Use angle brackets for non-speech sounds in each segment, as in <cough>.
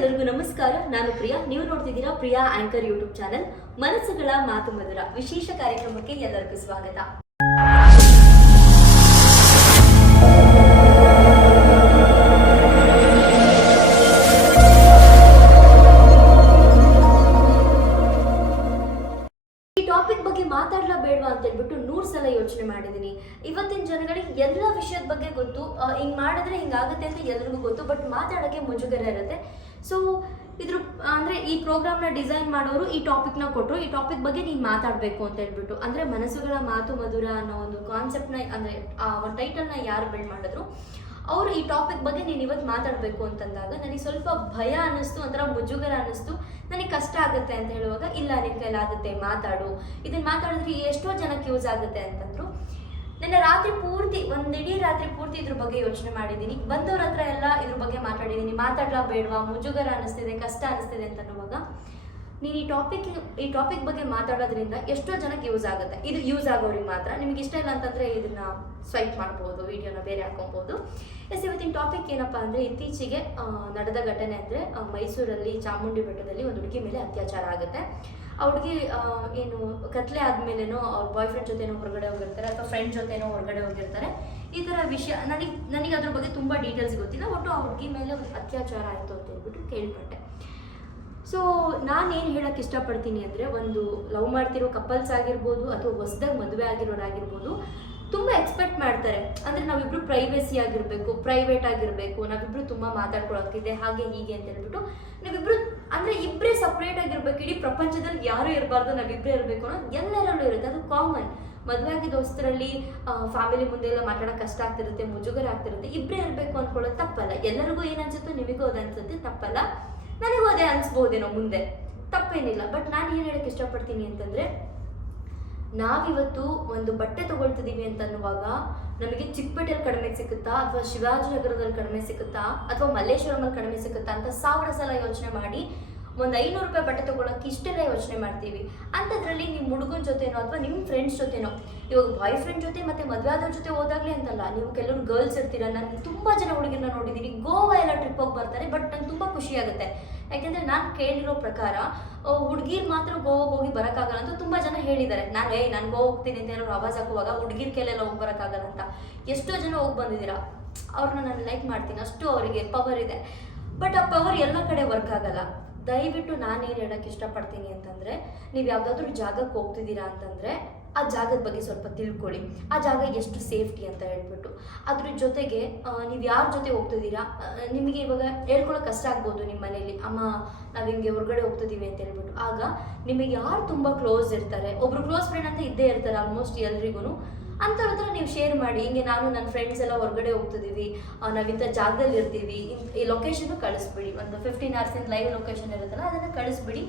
ಎಲ್ಲರಿಗೂ ನಮಸ್ಕಾರ. ನಾನು ಪ್ರಿಯಾ. ನೀವು ನೋಡ್ತಿದ್ದೀರಾ ಪ್ರಿಯಾ ಆಂಕರ್ ಯೂಟ್ಯೂಬ್ ಚಾನೆಲ್ ಮನಸ್ಸುಗಳ ಮಾತು ಮಧುರ. ವಿಶೇಷ ಕಾರ್ಯಕ್ರಮಕ್ಕೆ ಎಲ್ಲರಿಗೂ ಸ್ವಾಗತ. ಈ ಟಾಪಿಕ್ ಬಗ್ಗೆ ಮಾತಾಡ್ಲಾ ಬೇಡವಾ ಅಂತ ಹೇಳ್ಬಿಟ್ಟು ನೂರು ಸಲ ಯೋಚನೆ ಮಾಡಿದ್ದೀನಿ. ಇವತ್ತಿನ ಜನಗಳಿಗೆ ಎಲ್ಲ ವಿಷಯದ ಬಗ್ಗೆ ಗೊತ್ತು. ಹಿಂಗ್ ಮಾಡಿದ್ರೆ ಹಿಂಗಾಗುತ್ತೆ ಅಂತ ಎಲ್ರಿಗೂ ಗೊತ್ತು. ಬಟ್ ಮಾತಾಡೋಕ್ಕೆ ಮುಜುಗರ ಇರುತ್ತೆ. ಸೊ ಇದ್ರ, ಅಂದ್ರೆ ಈ ಪ್ರೋಗ್ರಾಮ್ನ ಡಿಸೈನ್ ಮಾಡೋರು ಈ ಟಾಪಿಕ್ನ ಕೊಟ್ಟರು ಈ ಟಾಪಿಕ್ ಬಗ್ಗೆ ನೀನು ಮಾತಾಡಬೇಕು ಅಂತ ಹೇಳ್ಬಿಟ್ಟು, ಅಂದ್ರೆ ಮನಸ್ಸುಗಳ ಮಾತು ಮಧುರ ಅನ್ನೋ ಒಂದು ಕಾನ್ಸೆಪ್ಟ್ನ ಅಂದ್ರೆ ಆ ಒಂದು ಟೈಟಲ್ನ ಯಾರು ಬಿಲ್ಡ್ ಮಾಡಿದ್ರು, ಅವರು ಈ ಟಾಪಿಕ್ ಬಗ್ಗೆ ನೀನು ಇವತ್ತು ಮಾತಾಡಬೇಕು ಅಂತಂದಾಗ ನನಗೆ ಸ್ವಲ್ಪ ಭಯ ಅನ್ನಿಸ್ತು, ಒಂಥರ ಮುಜುಗರ ಅನ್ನಿಸ್ತು. ನನಗೆ ಕಷ್ಟ ಆಗುತ್ತೆ ಅಂತ ಹೇಳುವಾಗ, ಇಲ್ಲ ನಿನ್ನ ಕೈಲಾಗುತ್ತೆ ಮಾತಾಡು. ಇದನ್ನ ಮಾತಾಡಿದ್ರೆ ಎಷ್ಟೋ ಜನಕ್ಕೆ ಯೂಸ್ ಆಗುತ್ತೆ ಅಂತಂದ್ರು ನನ್ನ ರಾತ್ರಿ ಪೂರ್ತಿ ಒಂದಿಡೀ ರಾತ್ರಿ ಪೂರ್ತಿ ಇದ್ರ ಬಗ್ಗೆ ಯೋಚನೆ ಮಾಡಿದ್ದೀನಿ. ಬಂದವ್ರ ಹತ್ರ ಎಲ್ಲ ಇದ್ರ ಬಗ್ಗೆ ಮಾತಾಡಿದ್ದೀನಿ. ಮಾತಾಡ್ಲಾ ಬೇಡವಾ? ಮುಜುಗರ ಅನಿಸ್ತಿದೆ, ಕಷ್ಟ ಅನಿಸ್ತಿದೆ ಅಂತ ಅನ್ನುವಾಗ. ನೀನು ಈ ಟಾಪಿಕ್ ಈ ಟಾಪಿಕ್ ಬಗ್ಗೆ ಮಾತಾಡೋದ್ರಿಂದ ಎಷ್ಟೋ ಜನಕ್ಕೆ ಯೂಸ್ ಆಗುತ್ತೆ. ಇದು ಯೂಸ್ ಆಗೋರಿಗೆ ಮಾತ್ರ. ನಿಮ್ಗೆ ಇಷ್ಟ ಇಲ್ಲ ಅಂತಂದರೆ ಇದನ್ನ ಸ್ವೈಪ್ ಮಾಡ್ಬೋದು, ವಿಡಿಯೋನ ಬೇರೆ ಹಾಕೊಬೋದು. ಎಸ್ ಇವತ್ತಿನ ಟಾಪಿಕ್ ಏನಪ್ಪ ಅಂದರೆ ಇತ್ತೀಚೆಗೆ ನಡೆದ ಘಟನೆ ಅಂದರೆ ಮೈಸೂರಲ್ಲಿ ಚಾಮುಂಡಿ ಬೆಟ್ಟದಲ್ಲಿ ಒಂದು ಹುಡುಗಿ ಮೇಲೆ ಅತ್ಯಾಚಾರ ಆಗುತ್ತೆ. ಹುಡುಗಿ ಏನು, ಕತ್ಲೆ ಆದ್ಮೇಲೆನೋ ಅವ್ರ ಬಾಯ್ ಫ್ರೆಂಡ್ ಜೊತೆನೋ ಹೊರಗಡೆ ಹೋಗಿರ್ತಾರೆ ಅಥವಾ ಫ್ರೆಂಡ್ ಜೊತೆನೋ ಹೊರಗಡೆ ಹೋಗಿರ್ತಾರೆ. ಈ ಥರ ವಿಷಯ, ನನಗೆ ನನಗೆ ಅದ್ರ ಬಗ್ಗೆ ತುಂಬ ಡೀಟೇಲ್ಸ್ ಗೊತ್ತಿಲ್ಲ ಒಟ್ಟು ಆ ಹುಡುಗಿ ಮೇಲೆ ಒಂದು ಅತ್ಯಾಚಾರ ಆಯಿತು ಅಂತ ಹೇಳ್ಬಿಟ್ಟು ಕೇಳ್ಪಟ್ಟೆ. ಸೊ ನಾನೇನು ಹೇಳಕ್ಕೆ ಇಷ್ಟಪಡ್ತೀನಿ ಅಂದರೆ ಒಂದು ಲವ್ ಮಾಡ್ತಿರೋ ಕಪಲ್ಸ್ ಆಗಿರ್ಬೋದು ಅಥವಾ ಹೊಸದಾಗಿ ಮದುವೆ ಆಗಿರೋರಾಗಿರ್ಬೋದು, ತುಂಬ ಎಕ್ಸ್ಪೆಕ್ಟ್ ಮಾಡ್ತಾರೆ. ಅಂದರೆ ನಾವಿಬ್ರು ಪ್ರೈವೇಸಿ ಆಗಿರಬೇಕು ಪ್ರೈವೇಟ್ ಆಗಿರಬೇಕು, ನಾವಿಬ್ರು ತುಂಬಾ ಮಾತಾಡ್ಕೊಳಕ್ಕಿದೆ ಹಾಗೆ ಹೀಗೆ ಅಂತ ಹೇಳ್ಬಿಟ್ಟು ನಾವಿಬ್ರು ಅಂದ್ರೆ ಇಬ್ರೇ ಸಪ್ರೇಟ್ ಆಗಿರ್ಬೇಕು, ಇಡೀ ಪ್ರಪಂಚದಲ್ಲಿ ಯಾರೂ ಇರಬಾರ್ದು, ನಾವಿಬ್ರೇ ಇರಬೇಕು ಅನ್ನೋದು ಎಲ್ಲರಲ್ಲೂ ಇರುತ್ತೆ. ಅದು ಕಾಮನ್ ಮದುವೆ ಆಗಿ ದೋಸ್ತರಲ್ಲಿ ಫ್ಯಾಮಿಲಿ ಮುಂದೆ ಎಲ್ಲ ಮಾತಾಡೋಕೆ ಕಷ್ಟ ಆಗ್ತಿರುತ್ತೆ, ಮುಜುಗರ ಆಗ್ತಿರುತ್ತೆ. ಇಬ್ಬರೇ ಇರಬೇಕು ಅಂದ್ಕೊಳ್ಳೋದು ತಪ್ಪಲ್ಲ. ಎಲ್ಲರಿಗೂ ಏನು ಅನ್ಸುತ್ತೋ ನಿಮಗೂ ಅದು ಅನ್ಸುತ್ತೆ, ತಪ್ಪಲ್ಲ. ನನಗೂ ಅದೇ ಅನ್ಸ್ಬೋದೇನೋ ಮುಂದೆ. ತಪ್ಪೇನಿಲ್ಲ. ಬಟ್ ನಾನು ಏನು ಹೇಳಕ್ಕೆ ಇಷ್ಟಪಡ್ತೀನಿ ಅಂತಂದರೆ, ನಾವಿವತ್ತು ಒಂದು ಬಟ್ಟೆ ತಗೊಳ್ತಿದ್ದೀವಿ ಅಂತ ಅನ್ನುವಾಗ ನಮಗೆ ಚಿಕ್ಕಪೇಟೆಯಲ್ಲಿ ಕಡಿಮೆ ಸಿಗುತ್ತಾ ಅಥವಾ ಶಿವಾಜಿನಗರದಲ್ಲಿ ಕಡಿಮೆ ಸಿಗುತ್ತಾ ಅಥವಾ ಮಲ್ಲೇಶ್ವರಮಲ್ಲಿ ಕಡಿಮೆ ಸಿಗುತ್ತಾ ಅಂತ ಸಾವಿರ ಸಲ ಯೋಚನೆ ಮಾಡಿ ಒಂದು ಐನೂರು ರೂಪಾಯಿ ಬಟ್ಟೆ ತೊಗೊಳಕ್ಕೆ ಇಷ್ಟೆಲ್ಲ ಯೋಚನೆ ಮಾಡ್ತೀವಿ. ಅಂಥದ್ರಲ್ಲಿ ನಿಮ್ಮ ಹುಡುಗನ ಜೊತೆನೋ ಅಥವಾ ನಿಮ್ಮ ಫ್ರೆಂಡ್ಸ್ ಜೊತೆನೋ, ಇವಾಗ ಬಾಯ್ ಫ್ರೆಂಡ್ ಜೊತೆ ಮತ್ತೆ ಮದುವೆ ಆದವ್ರ ಜೊತೆ ಹೋದಾಗಲೇ ಅಂತಲ್ಲ, ನೀವು ಕೆಲವರು ಗರ್ಲ್ಸ್ ಇರ್ತೀರ, ನಾನು ತುಂಬ ಜನ ಹುಡುಗಿರನ್ನ ನೋಡಿದ್ದೀನಿ ಗೋವಾ ಎಲ್ಲ ಟ್ರಿಪ್ ಹೋಗಿ ಬರ್ತಾರೆ ಬಟ್ ನಂಗೆ ತುಂಬ ಖುಷಿ ಆಗುತ್ತೆ. ಯಾಕೆಂದರೆ ನಾನು ಕೇಳಿರೋ ಪ್ರಕಾರ ಹುಡುಗಿರ್ ಮಾತ್ರ ಗೋವಾ ಹೋಗಿ ಬರೋಕ್ಕಾಗಲ್ಲ ಅಂತ ತುಂಬ ಜನ ಹೇಳಿದ್ದಾರೆ. ನಾನು, ಏಯ್, ನಾನು ಗೋವಾ ಹೋಗ್ತೀನಿ ಅಂತ ಏನಾದ್ರು ಆವಾಜ್ ಹಾಕುವಾಗ ಹುಡುಗಿರ್ ಕೈಲೆಲ್ಲ ಹೋಗಿ ಬರೋಕ್ಕಾಗಲ್ಲ ಅಂತ. ಎಷ್ಟೋ ಜನ ಹೋಗಿ ಬಂದಿದ್ದೀರಾ? ಅವ್ರನ್ನ ನಾನು ಲೈಕ್ ಮಾಡ್ತೀನಿ. ಅಷ್ಟು ಅವರಿಗೆ ಪವರ್ ಇದೆ. ಬಟ್ ಆ ಪವರ್ ಎಲ್ಲ ಕಡೆ ವರ್ಕ್ ಆಗಲ್ಲ. ದಯವಿಟ್ಟು ನಾನು ಏನು ಹೇಳಕ್ಕೆ ಇಷ್ಟಪಡ್ತೀನಿ ಅಂತಂದರೆ, ನೀವು ಯಾವುದಾದ್ರೂ ಜಾಗಕ್ಕೆ ಹೋಗ್ತಿದ್ದೀರಾ ಅಂತಂದರೆ, ಆ ಜಾಗದ ಬಗ್ಗೆ ಸ್ವಲ್ಪ ತಿಳ್ಕೊಳ್ಳಿ. ಆ ಜಾಗ ಎಷ್ಟು ಸೇಫ್ಟಿ ಅಂತ ಹೇಳ್ಬಿಟ್ಟು. ಅದ್ರ ಜೊತೆಗೆ ನೀವು ಯಾರ ಜೊತೆ ಹೋಗ್ತಿದ್ದೀರಾ ನಿಮಗೆ ಇವಾಗ ಹೇಳ್ಕೊಳ್ಳೋಕೆ ಕಷ್ಟ ಆಗ್ಬೋದು ನಿಮ್ಮ ಮನೇಲಿ. ಅಮ್ಮ, ನಾವು ಹಿಂಗೆ ಹೊರಗಡೆ ಹೋಗ್ತಿದ್ದೀವಿ ಅಂತ ಹೇಳ್ಬಿಟ್ಟು. ಆಗ ನಿಮಗೆ ಯಾರು ತುಂಬ ಕ್ಲೋಸ್ ಇರ್ತಾರೆ, ಒಬ್ರು ಕ್ಲೋಸ್ ಫ್ರೆಂಡ್ ಅಂತ ಇದ್ದೇ ಇರ್ತಾರೆ ಆಲ್ಮೋಸ್ಟ್ ಎಲ್ರಿಗೂ ಅಂಥವ್ರ ನೀವು ಶೇರ್ ಮಾಡಿ, ಹಿಂಗೆ ನಾನು ನನ್ನ ಫ್ರೆಂಡ್ಸ್ ಎಲ್ಲ ಹೊರಗಡೆ ಹೋಗ್ತಿದ್ದೀವಿ ನಾವಿಂಥ ಜಾಗದಲ್ಲಿ ಇರ್ತೀವಿ ಈ ಲೊಕೇಶನ್ ಕಳಿಸ್ಬಿಡಿ. ಒಂದು ಫಿಫ್ಟೀನ್ ಅವರ್ಸಿಂದ ಲೈವ್ ಲೊಕೇಶನ್ ಇರುತ್ತಲ್ಲ, ಅದನ್ನು ಕಳಿಸ್ಬಿಡಿ.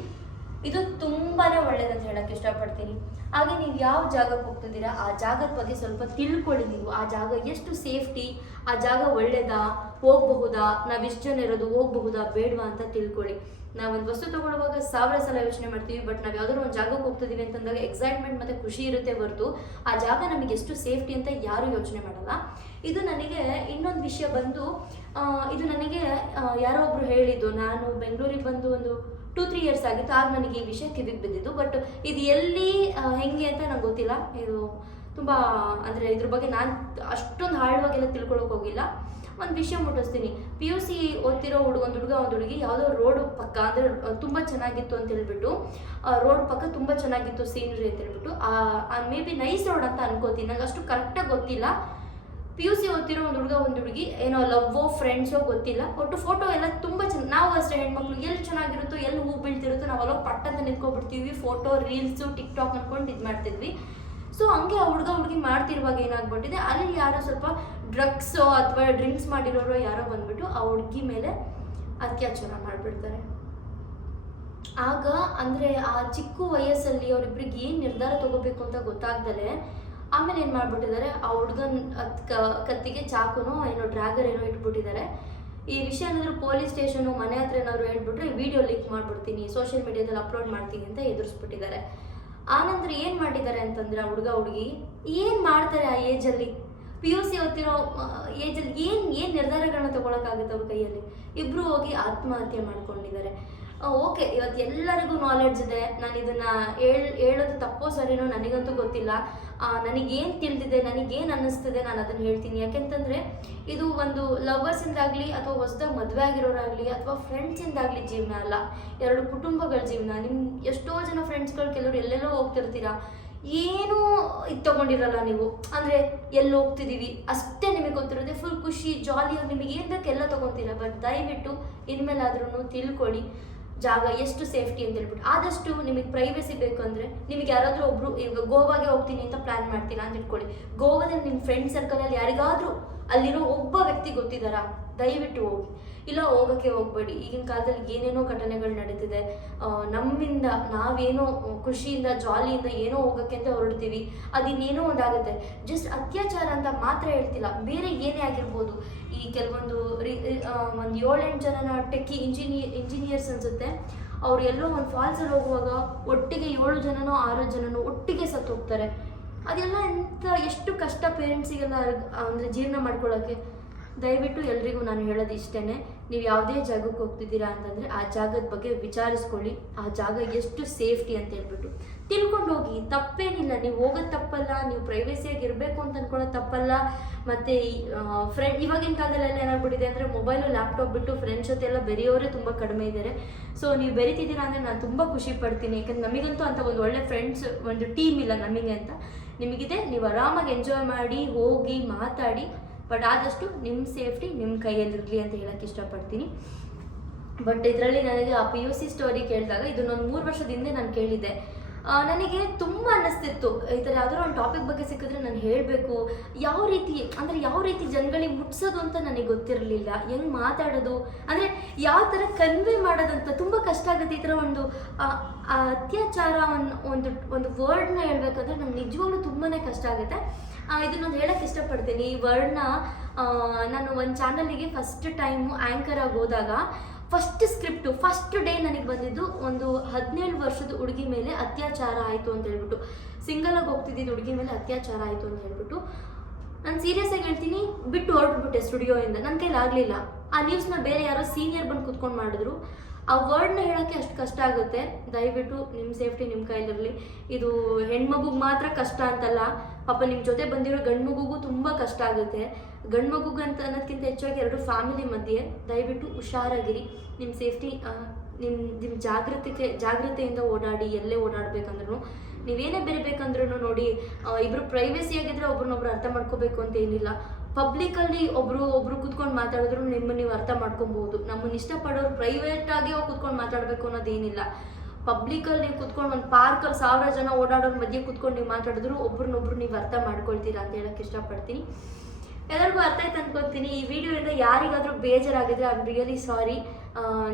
ಇದು ತುಂಬಾ ಒಳ್ಳೇದಂತ ಹೇಳಕ್ಕೆ ಇಷ್ಟಪಡ್ತೀನಿ. ಹಾಗೆ ನೀವು ಯಾವ ಜಾಗಕ್ಕೆ ಹೋಗ್ತಿದ್ದೀರಾ, ಆ ಜಾಗದ ಬಗ್ಗೆ ಸ್ವಲ್ಪ ತಿಳ್ಕೊಳ್ಳಿ ನೀವು. ಆ ಜಾಗ ಎಷ್ಟು ಸೇಫ್ಟಿ ಆ ಜಾಗ ಒಳ್ಳೇದಾ ಹೋಗಬಹುದಾ? ನಾವು ಇಷ್ಟು ಜನ ಇರೋದು ಹೋಗಬಹುದಾ? ಬೇಡವಾ ಅಂತ ತಿಳ್ಕೊಳ್ಳಿ. ನಾವೊಂದು ವಸ್ತು ತಗೊಳ್ಳುವಾಗ ಸಾವಿರ ಸಲ ಯೋಚನೆ ಮಾಡ್ತೀವಿ, ಬಟ್ ನಾವು ಯಾವ್ದಾದ್ರು ಒಂದು ಜಾಗಕ್ಕೆ ಹೋಗ್ತಿದ್ದೀವಿ ಅಂತಂದಾಗ ಎಕ್ಸೈಟ್ಮೆಂಟ್ ಮತ್ತು ಖುಷಿ ಇರುತ್ತೆ ಹೊರತು. ಆ ಜಾಗ ನಮಗೆ ಎಷ್ಟು ಸೇಫ್ಟಿ ಅಂತ ಯಾರೂ ಯೋಚನೆ ಮಾಡಲ್ಲ. ಇದು ನನಗೆ ಇನ್ನೊಂದು ವಿಷಯ ಬಂದು ಇದು ನನಗೆ ಯಾರೋ ಒಬ್ರು ಹೇಳಿದ್ದು, ನಾನು ಬೆಂಗಳೂರಿಗೆ ಬಂದು ಒಂದು ಟೂ ತ್ರೀ ಇಯರ್ಸ್ ಆಗಿತ್ತು, ಆಗ ನನಗೆ ಈ ವಿಷಯ ಕಿವಿಗೆ ಬಿದ್ದಿದ್ದು. ಬಟ್ ಇದು ಎಲ್ಲಿ ಹೆಂಗೆ ಅಂತ ನಂಗೆ ಗೊತ್ತಿಲ್ಲ. ಇದು ತುಂಬ, ಅಂದರೆ ಇದ್ರ ಬಗ್ಗೆ ನಾನು ಅಷ್ಟೊಂದು ಆಳವಾಗೆಲ್ಲ ತಿಳ್ಕೊಳಕ್ಕೆ ಹೋಗಿಲ್ಲ. ಒಂದು ವಿಷಯ ಮುಟ್ಟಿಸ್ತೀನಿ. ಪಿ ಯು ಸಿ ಓದ್ತಿರೋ ಹುಡುಗ ಒಂದು ಹುಡುಗ ಒಂದು ಹುಡುಗಿ ಯಾವುದೋ ರೋಡ್ ಪಕ್ಕ ಅಂದರೆ ತುಂಬ ಚೆನ್ನಾಗಿತ್ತು ಅಂತ ಹೇಳ್ಬಿಟ್ಟು ರೋಡ್ ಪಕ್ಕ ತುಂಬ ಚೆನ್ನಾಗಿತ್ತು ಸೀನರಿ ಅಂತ ಹೇಳ್ಬಿಟ್ಟು ಮೇ ಬಿ ನೈಸ್ ರೋಡ್ ಅಂತ ಅನ್ಕೋತೀನಿ. ನಂಗೆ ಅಷ್ಟು ಕರೆಕ್ಟಾಗಿ ಗೊತ್ತಿಲ್ಲ. ಪಿ ಯು ಸಿ ಓದ್ತಿರೋ ಒಂದು ಹುಡುಗ ಒಂದು ಹುಡುಗಿ, ಏನೋ ಲವ್ವೋ ಫ್ರೆಂಡ್ಸೋ ಗೊತ್ತಿಲ್ಲ. ಒಟ್ಟು ಫೋಟೋ ಎಲ್ಲ ತುಂಬ ಚೆನ್ನ ನಾವು ಅಷ್ಟೇ ಹೆಣ್ಮಕ್ಳು ಎಲ್ಲಿ ಚೆನ್ನಾಗಿರುತ್ತೋ ಎಲ್ಲಿ ಹೂ ಬೀಳ್ತಿರುತ್ತೋ, ನಾವು ಅವಾಗ ಪಟ್ಟಂತ ನಿಂತ್ಕೊಬಿಡ್ತೀವಿ. ಫೋಟೋ ರೀಲ್ಸು ಟಿಕ್ ಟಾಕ್ ಅನ್ಕೊಂಡು ಇದು ಮಾಡ್ತಿದ್ವಿ. ಸೊ ಹಂಗೆ ಆ ಹುಡುಗ ಹುಡುಗಿ ಮಾಡ್ತಿರುವಾಗ ಏನಾಗ್ಬಿಟ್ಟಿದೆ, ಅಲ್ಲಿ ಯಾರೋ ಸ್ವಲ್ಪ ಡ್ರಗ್ಸೋ ಅಥವಾ ಡ್ರಿಂಕ್ಸ್ ಮಾಡಿರೋರು ಯಾರೋ ಬಂದ್ಬಿಟ್ಟು ಆ ಹುಡುಗಿ ಮೇಲೆ ಅತ್ಯಾಚಾರ ಮಾಡಿಬಿಡ್ತಾರೆ. ಆಗ ಅಂದರೆ ಆ ಚಿಕ್ಕ ವಯಸ್ಸಲ್ಲಿ ಅವರಿಬ್ರಿಗೆ ಏನು ನಿರ್ಧಾರ ತಗೋಬೇಕು ಅಂತ ಗೊತ್ತಾಗ್ದಲೆ ಆಮೇಲೆ ಏನು ಮಾಡ್ಬಿಟ್ಟಿದ್ದಾರೆ? ಆ ಹುಡುಗನ ಕತ್ತಿಗೆ ಚಾಕುನೋ ಏನೋ ಡ್ರ್ಯಾಗರ್ ಏನೋ ಇಟ್ಬಿಟ್ಟಿದ್ದಾರೆ. ಈ ವಿಷಯ ಏನಾದರೂ ಪೊಲೀಸ್ ಸ್ಟೇಷನು ಮನೆ ಹತ್ರ ಏನಾದ್ರು ಹೇಳ್ಬಿಟ್ರೆ ವಿಡಿಯೋ ಲೀಕ್ ಮಾಡ್ಬಿಡ್ತೀನಿ, ಸೋಷಿಯಲ್ ಮೀಡಿಯಾದಲ್ಲಿ ಅಪ್ಲೋಡ್ ಮಾಡ್ತೀನಿ ಅಂತ ಎದುರಿಸ್ಬಿಟ್ಟಿದ್ದಾರೆ. ಆನಂತರ ಏನು ಮಾಡಿದ್ದಾರೆ ಅಂತಂದ್ರೆ ಆ ಹುಡುಗ ಹುಡುಗಿ, ಏನು ಮಾಡ್ತಾರೆ ಆ ಏಜಲ್ಲಿ ಪಿ ಯು ಸಿ ಓದ್ತಿರೋ ಏಜಲ್ಲಿ ಏನು ಏನು ನಿರ್ಧಾರಗಳನ್ನ ತೊಗೊಳಕ್ಕಾಗುತ್ತೆ ಅವ್ರ ಕೈಯಲ್ಲಿ? ಇಬ್ಬರು ಹೋಗಿ ಆತ್ಮಹತ್ಯೆ ಮಾಡ್ಕೊಂಡಿದ್ದಾರೆ. ಓಕೆ, ಇವತ್ತು ಎಲ್ಲರಿಗೂ ನಾಲೆಡ್ಜ್ ಇದೆ. ನಾನು ಇದನ್ನು ಹೇಳ್, ಹೇಳೋದು ತಪ್ಪೋ ಸರಿನೋ ನನಗಂತೂ ಗೊತ್ತಿಲ್ಲ. ನನಗೇನು ತಿಳಿದಿದೆ, ನನಗೇನು ಅನ್ನಿಸ್ತಿದೆ ನಾನು ಅದನ್ನು ಹೇಳ್ತೀನಿ. ಯಾಕೆಂತಂದರೆ, ಇದು ಒಂದು ಲವರ್ಸಿಂದಾಗಲಿ ಅಥವಾ ಹೊಸದಾಗಿ ಮದುವೆ ಆಗಿರೋರಾಗಲಿ ಅಥವಾ ಫ್ರೆಂಡ್ಸಿಂದಾಗಲಿ ಜೀವನ ಅಲ್ಲ. ಎರಡು ಕುಟುಂಬಗಳ ಜೀವನ. ನಿಮ್ಮ ಎಷ್ಟೋ ಜನ ಫ್ರೆಂಡ್ಸ್ಗಳು ಕೆಲವರು ಎಲ್ಲೆಲ್ಲೋ ಹೋಗ್ತಿರ್ತೀರಾ. ಏನೂ ಇದು ತೊಗೊಂಡಿರಲ್ಲ ನೀವು? ಅಂದರೆ ಎಲ್ಲಿ ಹೋಗ್ತಿದ್ದೀವಿ? ಅಷ್ಟೇ ನಿಮಗೆ ಗೊತ್ತಿರುತ್ತೆ ಫುಲ್ ಖುಷಿ ಜಾಲಿಯಾಗಿ ನಿಮಗೆ ಏನು ಬೇಕು ಎಲ್ಲ ತೊಗೊತೀರಾ? ಬಟ್ ದಯವಿಟ್ಟು ಇನ್ಮೇಲಾದ್ರೂ ತಿಳ್ಕೊಳ್ಳಿ. ಜಾಗ ಎಷ್ಟು ಸೇಫ್ಟಿ ಅಂತ ಹೇಳ್ಬಿಟ್ಟು. ಆದಷ್ಟು ನಿಮಗೆ ಪ್ರೈವಸಿ ಬೇಕು ಅಂದರೆ ನಿಮಗೆ ಯಾರಾದರೂ ಒಬ್ಬರು ಈಗ ಗೋವಾಗೆ ಹೋಗ್ತೀನಿ ಅಂತ ಪ್ಲ್ಯಾನ್ ಮಾಡ್ತೀರಾ ಅಂತ ಇಟ್ಕೊಳ್ಳಿ. ಗೋವಾದಲ್ಲಿ ನಿಮ್ಮ ಫ್ರೆಂಡ್ ಸರ್ಕಲಲ್ಲಿ ಯಾರಿಗಾದರೂ ಅಲ್ಲಿರೋ ಒಬ್ಬ ವ್ಯಕ್ತಿ ಗೊತ್ತಿದ್ದಾರಾ? ದಯವಿಟ್ಟು ಹೋಗಿ. ಇಲ್ಲ, ಹೋಗೋಕ್ಕೆ ಹೋಗ್ಬೇಡಿ. ಈಗಿನ ಕಾಲದಲ್ಲಿ ಏನೇನೋ ಘಟನೆಗಳು ನಡೀತಿದೆ. ನಮ್ಮಿಂದ ನಾವೇನೋ ಖುಷಿಯಿಂದ ಜಾಲಿಯಿಂದ ಏನೋ ಹೋಗೋಕ್ಕೆ ಅಂತ ಹೊರಡ್ತೀವಿ. ಅದು ಇನ್ನೇನೋ ಒಂದಾಗುತ್ತೆ. ಜಸ್ಟ್ ಅತ್ಯಾಚಾರ ಅಂತ ಮಾತ್ರ ಹೇಳ್ತಿಲ್ಲ. ಬೇರೆ ಏನೇ ಆಗಿರ್ಬೋದು. ಈ ಕೆಲವೊಂದು ಒಂದು ಏಳೆಂಟು ಜನನ ಟೆಕ್ಕಿ ಇಂಜಿನಿಯರ್ ಇಂಜಿನಿಯರ್ಸ್ ಅನ್ಸುತ್ತೆ. ಅವ್ರು ಎಲ್ಲೋ ಒಂದು ಫಾಲ್ಸಲ್ಲಿ ಹೋಗುವಾಗ ಒಟ್ಟಿಗೆ ಏಳು ಜನನೋ ಆರು ಜನನೋ ಒಟ್ಟಿಗೆ ಸತ್ತು ಹೋಗ್ತಾರೆ. ಅದೆಲ್ಲ ಎಂಥ ಎಷ್ಟು ಕಷ್ಟ ಪೇರೆಂಟ್ಸಿಗೆಲ್ಲ ಅಂದರೆ ಜೀರ್ಣ ಮಾಡ್ಕೊಳ್ಳೋಕ್ಕೆ ದಯವಿಟ್ಟು ಎಲ್ರಿಗೂ ನಾನು ಹೇಳೋದು ಇಷ್ಟೇ ನೀವು ಯಾವುದೇ ಜಾಗಕ್ಕೆ ಹೋಗ್ತಿದ್ದೀರಾ ಅಂತಂದರೆ ಆ ಜಾಗದ ಬಗ್ಗೆ ವಿಚಾರಿಸ್ಕೊಳ್ಳಿ. ಆ ಜಾಗ ಎಷ್ಟು ಸೇಫ್ಟಿ ಅಂತ ಹೇಳ್ಬಿಟ್ಟು. ತಿಳ್ಕೊಂಡು ಹೋಗಿ ತಪ್ಪೇನಿಲ್ಲ, ನೀವು ಹೋಗೋದು ತಪ್ಪಲ್ಲ, ನೀವು ಪ್ರೈವೇಸಿಯಾಗಿ ಇರಬೇಕು ಅಂತ ಅನ್ಕೊಳ್ಳೋದು ತಪ್ಪಲ್ಲ, ಮತ್ತು ಫ್ರೆಂಡ್ ಇವಾಗಿನ ಕಾಲದಲ್ಲೆಲ್ಲ ಏನಾಗ್ಬಿಟ್ಟಿದೆ ಅಂದರೆ ಮೊಬೈಲು ಲ್ಯಾಪ್ಟಾಪ್ ಬಿಟ್ಟು ಫ್ರೆಂಡ್ಸ್ ಜೊತೆ ಎಲ್ಲ ಬೆರೆಯೋರೇ ತುಂಬ ಕಡಿಮೆ ಇದ್ದಾರೆ ಸೊ ನೀವು ಬೆರಿತಿದ್ದೀರಾ ಅಂದರೆ ನಾನು ತುಂಬ ಖುಷಿ ಪಡ್ತೀನಿ, ಯಾಕಂದ್ರೆ ನಮಗಂತೂ ಅಂತ ಒಂದು ಒಳ್ಳೆ ಫ್ರೆಂಡ್ಸ್ ಒಂದು ಟೀಮ್ ಇಲ್ಲ ನಮಗೆ ಅಂತ. ನಿಮಗಿದೆ, ನೀವು ಆರಾಮಾಗಿ ಎಂಜಾಯ್ ಮಾಡಿ, ಹೋಗಿ, ಮಾತಾಡಿ ಬಟ್ ಆದಷ್ಟು ನಿಮ್ಮ ಸೇಫ್ಟಿ ನಿಮ್ಮ ಕೈಯಲ್ಲಿರಲಿ ಅಂತ ಹೇಳಕ್ಕೆ ಇಷ್ಟಪಡ್ತೀನಿ. ಬಟ್ ಇದರಲ್ಲಿ ನನಗೆ ಆ ಪಿ ಯು ಸಿ ಸ್ಟೋರಿ ಕೇಳಿದಾಗ ಇದನ್ನೊಂದು ಮೂರು ವರ್ಷದ ಹಿಂದೆ ನಾನು ಕೇಳಿದ್ದೆ. ನನಗೆ ತುಂಬ ಅನ್ನಿಸ್ತಿತ್ತು. ಈ ಥರ ಯಾವುದಾದ್ರು ಒಂದು ಟಾಪಿಕ್ ಬಗ್ಗೆ ಸಿಕ್ಕಿದ್ರೆ ನಾನು ಹೇಳಬೇಕು. ಯಾವ ರೀತಿ, ಅಂದರೆ ಯಾವ ರೀತಿ ಜನಗಳಿಗೆ ಮುಟ್ಸೋದು ಅಂತ ನನಗೆ ಗೊತ್ತಿರಲಿಲ್ಲ. ಹೆಂಗೆ ಮಾತಾಡೋದು? ಅಂದರೆ ಯಾವ ಥರ ಕನ್ವೆ ಮಾಡೋದಂತ ತುಂಬ ಕಷ್ಟ ಆಗುತ್ತೆ. ಈ ಥರ ಒಂದು ಅತ್ಯಾಚಾರ ಒಂದು ಒಂದು ಒಂದು ವರ್ಡ್ನ ಹೇಳಬೇಕಂದ್ರೆ ನಂಗೆ ನಿಜವಾಗ್ಲೂ ತುಂಬಾ ಕಷ್ಟ ಆಗುತ್ತೆ. ಇದನ್ನೊಂದು ಹೇಳಕ್ಕೆ ಇಷ್ಟಪಡ್ತೀನಿ. ಈ ವರ್ಡ್ನ ನಾನು ಒಂದು ಚಾನಲಿಗೆ ಫಸ್ಟ್ ಟೈಮು ಆ್ಯಂಕರ್ ಆಗಿ ಹೋದಾಗ ಫಸ್ಟ್ ಸ್ಕ್ರಿಪ್ಟು ಫಸ್ಟ್ ಡೇ ನನಗೆ ಬಂದಿದ್ದು ಒಂದು ಹದಿನೇಳು ವರ್ಷದ ಹುಡುಗಿ ಮೇಲೆ ಅತ್ಯಾಚಾರ ಆಯಿತು ಅಂತ ಹೇಳ್ಬಿಟ್ಟು. ಆಗಿ ಹೋಗ್ತಿದ್ದಿದ್ದು ಹುಡುಗಿ ಮೇಲೆ ಅತ್ಯಾಚಾರ ಆಯಿತು ಅಂತ ಹೇಳ್ಬಿಟ್ಟು. ನಾನು ಸೀರಿಯಸ್ ಆಗಿ ಹೇಳ್ತೀನಿ, ಬಿಟ್ಟು ಹೊರಟ್ಬಿಟ್ಟೆ ಸ್ಟುಡಿಯೋಯಿಂದ ನನ್ನ ಕೈಲಿ ಆಗಲಿಲ್ಲ. ಆ ನ್ಯೂಸ್ನ ಬೇರೆ ಯಾರೋ ಸೀನಿಯರ್ ಬಂದು ಕುತ್ಕೊಂಡು ಮಾಡಿದ್ರು. ಆ ವರ್ಡ್ನ ಹೇಳೋಕ್ಕೆ ಅಷ್ಟು ಕಷ್ಟ ಆಗುತ್ತೆ. ದಯವಿಟ್ಟು ನಿಮ್ಮ ಸೇಫ್ಟಿ ನಿಮ್ಮ ಕೈಲಿರಲಿ. ಇದು ಹೆಣ್ಮಗುಗೆ ಮಾತ್ರ ಕಷ್ಟ ಅಂತಲ್ಲ. ಪಾಪ ನಿಮ್ಮ ಜೊತೆ ಬಂದಿರೋ ಗಂಡು ಮಗುಗೂ ತುಂಬ ಕಷ್ಟ ಆಗುತ್ತೆ. ಗಂಡು ಮಗುಗೆ ಅಂತ ಅನ್ನೋದಕ್ಕಿಂತ ಹೆಚ್ಚಾಗಿ ಎರಡು ಫ್ಯಾಮಿಲಿ ಮಧ್ಯೆ ದಯವಿಟ್ಟು ಹುಷಾರಾಗಿರಿ. ನಿಮ್ಮ ಸೇಫ್ಟಿ ನಿಮ್ಮ ನಿಮ್ಮ ಜಾಗೃತಿಗೆ ಜಾಗೃತೆಯಿಂದ ಓಡಾಡಿ, ಎಲ್ಲೇ ಓಡಾಡಬೇಕಂದ್ರೂ ನೀವೇನೇ ಬೆರಿಬೇಕಂದ್ರೂ ನೋಡಿ ಇಬ್ಬರು ಪ್ರೈವೇಸಿ ಆಗಿದ್ರೆ ಒಬ್ರನ್ನೊಬ್ರು ಅರ್ಥ ಮಾಡ್ಕೋಬೇಕು ಅಂತ ಏನಿಲ್ಲ. ಪಬ್ಲಿಕಲ್ಲಿ ಒಬ್ರು ಒಬ್ರು ಕೂತ್ಕೊಂಡು ಮಾತಾಡಿದ್ರು ನಿಮ್ಮನ್ನು ನೀವು ಅರ್ಥ ಮಾಡ್ಕೊಬಹುದು ನಮ್ಮನ್ನ ಇಷ್ಟಪಡೋರು ಪ್ರೈವೇಟ್ ಆಗಿ ಕೂತ್ಕೊಂಡು ಮಾತಾಡಬೇಕು ಅನ್ನೋದೇನಿಲ್ಲ. ಪಬ್ಲಿಕಲ್ಲಿ ನೀವು ಕೂತ್ಕೊಂಡು ಒಂದು ಪಾರ್ಕಲ್ಲಿ ಸಾವಿರ ಜನ ಓಡಾಡೋರ ಮಧ್ಯೆ ಕುತ್ಕೊಂಡು ನೀವು ಮಾತಾಡಿದ್ರು ಒಬ್ರನ್ನೊಬ್ರು ನೀವು ಅರ್ಥ ಮಾಡ್ಕೊಳ್ತೀರಾ ಅಂತ ಹೇಳಕ್ಕೆ ಇಷ್ಟಪಡ್ತೀನಿ. ಎಲ್ಲರಿಗೂ ಅರ್ಥ ಆಯ್ತು ಅನ್ಕೋತೀನಿ ಈ ವಿಡಿಯೋಯಿಂದ ಯಾರಿಗಾದರೂ ಬೇಜಾರಾಗಿದ್ರೆ ಐ ಆಮ್ ರಿಯಲಿ ಸಾರಿ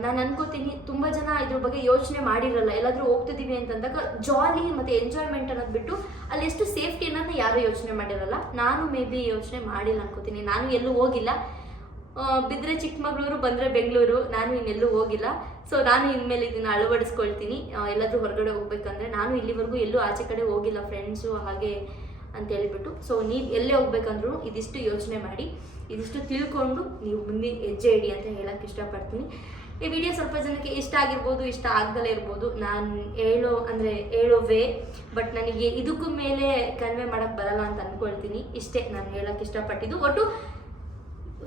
ನಾನು ಅನ್ಕೋತೀನಿ ತುಂಬ ಜನ ಇದ್ರ ಬಗ್ಗೆ ಯೋಚನೆ ಮಾಡಿರಲ್ಲ. ಎಲ್ಲಾದ್ರೂ ಹೋಗ್ತಿದ್ದೀವಿ ಅಂತಂದಾಗ ಜಾಲಿ ಮತ್ತು ಎಂಜಾಯ್ಮೆಂಟ್ ಅನ್ನೋದು ಬಿಟ್ಟು ಅಲ್ಲಿ ಎಷ್ಟು ಸೇಫ್ಟಿ ಅನ್ನೋದನ್ನ ಯಾರೂ ಯೋಚನೆ ಮಾಡಿರಲ್ಲ. ನಾನು ಮೇ ಬಿ ಯೋಚನೆ ಮಾಡಿಲ್ಲ ಅನ್ಕೋತೀನಿ. ನಾನು ಎಲ್ಲೂ ಹೋಗಿಲ್ಲ. ಬಿದ್ರೆ ಚಿಕ್ಕಮಗಳೂರು, ಬಂದರೆ ಬೆಂಗಳೂರು, ನಾನು ಇನ್ನೆಲ್ಲೂ ಹೋಗಿಲ್ಲ. ಸೊ ನಾನು ಇನ್ಮೇಲೆ ಇದನ್ನು ಅಳವಡಿಸ್ಕೊಳ್ತೀನಿ. ಎಲ್ಲಾದರೂ ಹೊರಗಡೆ ಹೋಗ್ಬೇಕಂದ್ರೆ ನಾನು ಇಲ್ಲಿವರೆಗೂ ಎಲ್ಲೂ ಆಚೆ ಕಡೆ ಹೋಗಿಲ್ಲ ಫ್ರೆಂಡ್ಸು ಹಾಗೆ ಅಂತ ಹೇಳಿಬಿಟ್ಟು. ಸೊ ನೀವು ಎಲ್ಲೇ ಹೋಗ್ಬೇಕಂದ್ರೂ ಇದಿಷ್ಟು ಯೋಚನೆ ಮಾಡಿ. ಇದಿಷ್ಟು ತಿಳ್ಕೊಂಡು ನೀವು ಮುಂದೆ ಹೆಜ್ಜೆ ಇಡಿ ಅಂತ ಹೇಳಕ್ಕೆ ಇಷ್ಟಪಡ್ತೀನಿ. ಈ ವಿಡಿಯೋ ಸ್ವಲ್ಪ ಜನಕ್ಕೆ ಇಷ್ಟ ಆಗಿರ್ಬೋದು, ಇಷ್ಟ ಆಗ್ದಲೇ ಇರ್ಬೋದು. ನಾನು ಹೇಳೋ, ಅಂದರೆ ಹೇಳೋ ವೇ ಬಟ್ ನನಗೆ ಇದಕ್ಕೂ ಮೇಲೆ ಕನ್ವೆ ಮಾಡೋಕ್ಕೆ ಬರಲ್ಲ ಅಂತ ಅಂದ್ಕೊಳ್ತೀನಿ ಇಷ್ಟೇ ನಾನು ಹೇಳೋಕ್ಕೆ ಇಷ್ಟಪಟ್ಟಿದ್ದು. ಒಟ್ಟು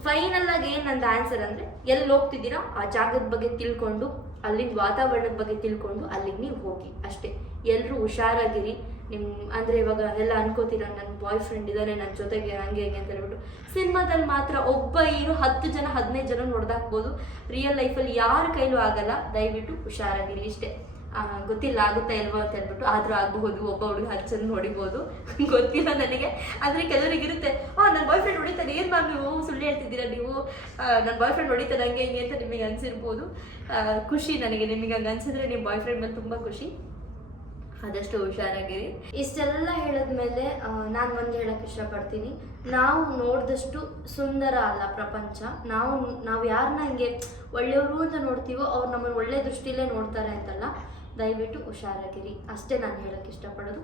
ಫೈನಲ್ ಆಗಿ ಏನು ನಂದು ಆನ್ಸರ್ ಅಂದರೆ, ಎಲ್ಲಿ ಹೋಗ್ತಿದ್ದೀರಾ? ಆ ಜಾಗದ ಬಗ್ಗೆ ತಿಳ್ಕೊಂಡು ಅಲ್ಲಿನ ವಾತಾವರಣದ ಬಗ್ಗೆ ತಿಳ್ಕೊಂಡು, ಅಲ್ಲಿಗೆ ನೀವು ಹೋಗಿ. ಅಷ್ಟೇ. ಎಲ್ಲರೂ ಹುಷಾರಾಗಿರಿ. ನಿಮ್ಮ ಅಂದರೆ ಇವಾಗ ಎಲ್ಲ ಅನ್ಕೋತೀರ ನನ್ನ ಬಾಯ್ ಫ್ರೆಂಡ್ ಇದ್ದಾರೆ ನನ್ನ ಜೊತೆಗೆ ಹಂಗೆ ಹಂಗೆ ಅಂತ ಹೇಳ್ಬಿಟ್ಟು. ಸಿನಿಮಾದಲ್ಲಿ ಮಾತ್ರ ಒಬ್ಬ ಹೀರೋ ಹತ್ತು ಜನ, ಹದಿನೈದು ಜನ ನೋಡ್ದಾಕ್ಬೋದು ರಿಯಲ್ ಲೈಫಲ್ಲಿ ಯಾರ ಕೈಲೂ ಆಗಲ್ಲ. ದಯವಿಟ್ಟು ಹುಷಾರಾಗಿರಿ. ಇಷ್ಟೇ. ಗೊತ್ತಿಲ್ಲ, ಆಗುತ್ತಾ ಇಲ್ವಾ ಅಂತ ಹೇಳ್ಬಿಟ್ಟು ಆದ್ರೂ ಆಗಬಹುದು, ಒಬ್ಬ ಹುಡುಗ ಹತ್ತು ಹೊಡಿಬೋದು <laughs> ಗೊತ್ತಿಲ್ಲ ನನಗೆ. ಆದರೆ ಕೆಲವರಿಗೆ ಇರುತ್ತೆ ಓ ನನ್ನ ಬಾಯ್ ಫ್ರೆಂಡ್ ಹೊಡಿತಾನೆ, ಏನು ಮ್ಯಾಮ್ ನೀವು? ಸುಳ್ಳು ಹೇಳ್ತಿದ್ದೀರಾ ನೀವು? ನನ್ನ ಬಾಯ್ ಫ್ರೆಂಡ್ ಹೊಡಿತಾನೆ ಹಂಗೆ ಹಿಂಗೆ ಅಂತ ನಿಮಗೆ ಅನ್ಸಿರ್ಬೋದು. ಖುಷಿ ನನಗೆ, ನಿಮಗೆ ಹಂಗೆ ಅನ್ಸಿದ್ರೆ ನಿಮ್ಮ ಬಾಯ್ ಫ್ರೆಂಡ್ ಮೇಲೆ ತುಂಬ ಖುಷಿ. ಆದಷ್ಟು ಹುಷಾರಾಗಿರಿ. ಇಷ್ಟೆಲ್ಲ ಹೇಳಿದ್ಮೇಲೆ ನಾನು ಒಂದು ಹೇಳಕ್ಕೆ ಇಷ್ಟಪಡ್ತೀನಿ. ನಾವು ನೋಡಿದಷ್ಟು ಸುಂದರ ಅಲ್ಲ ಪ್ರಪಂಚ. ನಾವು ನಾವು ಯಾರನ್ನ ಹಿಂಗೆ ಒಳ್ಳೆಯವರು ಅಂತ ನೋಡ್ತೀವೋ ಅವ್ರು ನಮ್ಮನ್ನು ಒಳ್ಳೆ ದೃಷ್ಟಿಲೇ ನೋಡ್ತಾರೆ ಅಂತಲ್ಲ. ದಯವಿಟ್ಟು ಹುಷಾರಾಗಿರಿ. ಅಷ್ಟೇ ನಾನು ಹೇಳೋಕ್ಕೆ ಇಷ್ಟಪಡೋದು.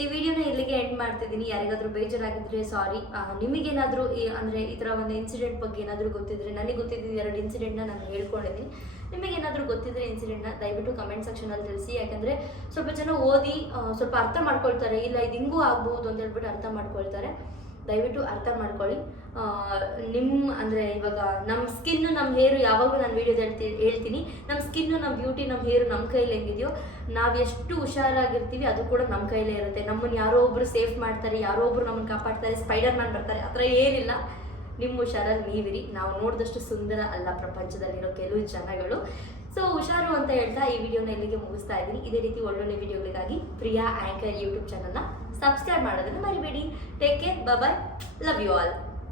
ಈ ವಿಡಿಯೋನ ಇಲ್ಲಿಗೆ ಎಂಡ್ ಮಾಡ್ತಿದ್ದೀನಿ. ಯಾರಿಗಾದರೂ ಬೇಜಾರಾಗಿದ್ರೆ ಸಾರಿ ನಿಮಗೇನಾದರೂ ಈ, ಅಂದರೆ ಈ ಥರ ಒಂದು ಇನ್ಸಿಡೆಂಟ್ ಬಗ್ಗೆ ಏನಾದರೂ ಗೊತ್ತಿದ್ರೆ, ನನಗೆ ಗೊತ್ತಿದ್ದ ಎರಡು ಇನ್ಸಿಡೆಂಟ್ನ ನಾನು ಹೇಳ್ಕೊಂಡಿದ್ದೀನಿ. ನಿಮಗೇನಾದರೂ ಗೊತ್ತಿದ್ರೆ ಇನ್ಸಿಡೆಂಟ್ನ ದಯವಿಟ್ಟು ಕಮೆಂಟ್ ಸೆಕ್ಷನಲ್ಲಿ ತಿಳಿಸಿ. ಯಾಕಂದರೆ ಸ್ವಲ್ಪ ಜನ ಓದಿ ಸ್ವಲ್ಪ ಅರ್ಥ ಮಾಡ್ಕೊಳ್ತಾರೆ. ಇಲ್ಲ, ಇದು ಹಿಂಗೂ ಆಗ್ಬೋದು ಅಂತ ಹೇಳ್ಬಿಟ್ಟು ಅರ್ಥ ಮಾಡ್ಕೊಳ್ತಾರೆ. ದಯವಿಟ್ಟು ಅರ್ಥ ಮಾಡ್ಕೊಳ್ಳಿ. ನಿಮ್ಮ ಅಂದರೆ ಇವಾಗ ನಮ್ಮ ಸ್ಕಿನ್ನು ನಮ್ಮ ಹೇರು ಯಾವಾಗಲೂ ನಾನು ವೀಡಿಯೋದ ಹೇಳ್ತಿ, ಹೇಳ್ತೀನಿ. ನಮ್ಮ ಸ್ಕಿನ್ನು ನಮ್ಮ ಬ್ಯೂಟಿ ನಮ್ಮ ಹೇರು ನಮ್ಮ ಕೈಲಿ ಹೆಂಗಿದೆಯೋ ನಾವು ಎಷ್ಟು ಹುಷಾರಾಗಿರ್ತೀವಿ ಅದು ಕೂಡ ನಮ್ಮ ಕೈಲೇ ಇರುತ್ತೆ. ನಮ್ಮನ್ನು ಯಾರೋ ಒಬ್ರು ಸೇಫ್ ಮಾಡ್ತಾರೆ, ಯಾರೋ ಒಬ್ರು ನಮ್ಮನ್ನು ಕಾಪಾಡ್ತಾರೆ ಸ್ಪೈಡರ್ ಮ್ಯಾನ್ ಬರ್ತಾರೆ, ಆ ಥರ ಏನಿಲ್ಲ. ನಿಮ್ಮ ಹುಷಾರಲ್ಲಿ ನೀವಿರಿ. ನಾವು ನೋಡಿದಷ್ಟು ಸುಂದರ ಅಲ್ಲ ಪ್ರಪಂಚದಲ್ಲಿರೋ ಕೆಲವು ಜನಗಳು. ಸೊ ಹುಷಾರು ಅಂತ ಹೇಳ್ತಾ ಈ ವಿಡಿಯೋನ ಇಲ್ಲಿಗೆ ಮುಗಿಸ್ತಾ ಇದ್ದೀನಿ. ಇದೇ ರೀತಿ ಒಳ್ಳೊಳ್ಳೆ ವಿಡಿಯೋಗಳಿಗಾಗಿ ಪ್ರಿಯಾ ಆ್ಯಂಕರ್ ಯೂಟ್ಯೂಬ್ ಚಾನಲ್ನ ಸಬ್ಸ್ಕ್ರೈಬ್ ಮಾಡೋದನ್ನು ಮರಿಬೇಡಿ. Take care bye love you all